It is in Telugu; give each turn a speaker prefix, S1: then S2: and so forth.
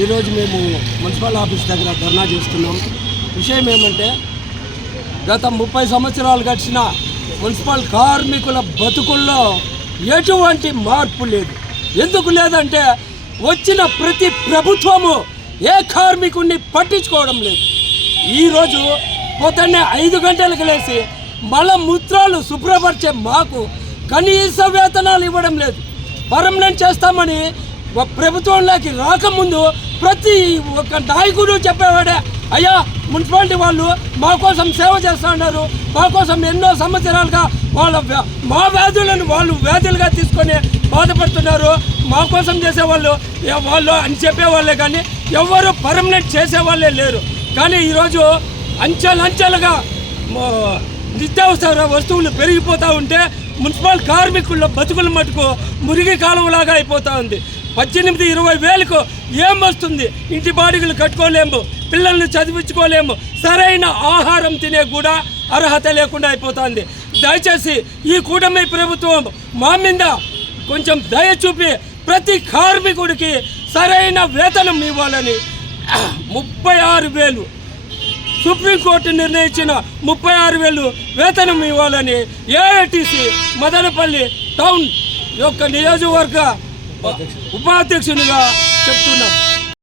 S1: ఈరోజు మేము మున్సిపల్ ఆఫీస్ దగ్గర ధర్నా చేస్తున్నాం. విషయం ఏమంటే గత ముప్పై సంవత్సరాలు గడిచిన మున్సిపల్ కార్మికుల బతుకుల్లో ఎటువంటి మార్పు లేదు. ఎందుకు లేదంటే వచ్చిన ప్రతి ప్రభుత్వము ఏ కార్మికుడిని పట్టించుకోవడం లేదు. ఈరోజు పొద్దున్నే ఐదు గంటలకు లేచి మల మూత్రాలు శుభ్రపరిచే మాకు కనీస వేతనాలు ఇవ్వడం లేదు. పర్మనెంట్ చేస్తామని ప్రభుత్వంలోకి రాకముందు ప్రతి ఒక్క నాయకుడు చెప్పేవాడే అయ్యా మున్సిపాలిటీ వాళ్ళు మా కోసం సేవ చేస్తూ ఉన్నారు మా కోసం ఎన్నో సంవత్సరాలుగా వాళ్ళ మా వ్యాధులను వాళ్ళు వ్యాధులుగా తీసుకొని బాధపడుతున్నారు. మా కోసం చేసేవాళ్ళు వాళ్ళు అని చెప్పేవాళ్ళే కానీ ఎవరు పర్మనెంట్ చేసేవాళ్ళే లేరు. కానీ ఈరోజు అంచెలంచెలుగా నిత్యావసర వస్తువులు పెరిగిపోతూ ఉంటే మున్సిపల్ కార్మికుల బతుకుల మటుకు మురిగి కాలువలాగా అయిపోతూ ఉంది. పద్దెనిమిది ఇరవై వేలకు ఏం వస్తుంది? ఇంటి బాడిగలు కట్టుకోలేము పిల్లల్ని చదివించుకోలేము సరైన ఆహారం తినే కూడా అర్హత లేకుండా అయిపోతుంది. దయచేసి ఈ కూటమి ప్రభుత్వం మా మీద కొంచెం దయ చూపి ప్రతి కార్మికుడికి సరైన వేతనం ఇవ్వాలని ముప్పై ఆరు వేలు సుప్రీంకోర్టు నిర్ణయించిన ముప్పై ఆరు వేలు వేతనం ఇవ్వాలని ఏఐటిసి మదనపల్లి టౌన్ యొక్క నియోజకవర్గ ఉపాధ్యక్షునిగా చెప్తున్నాం.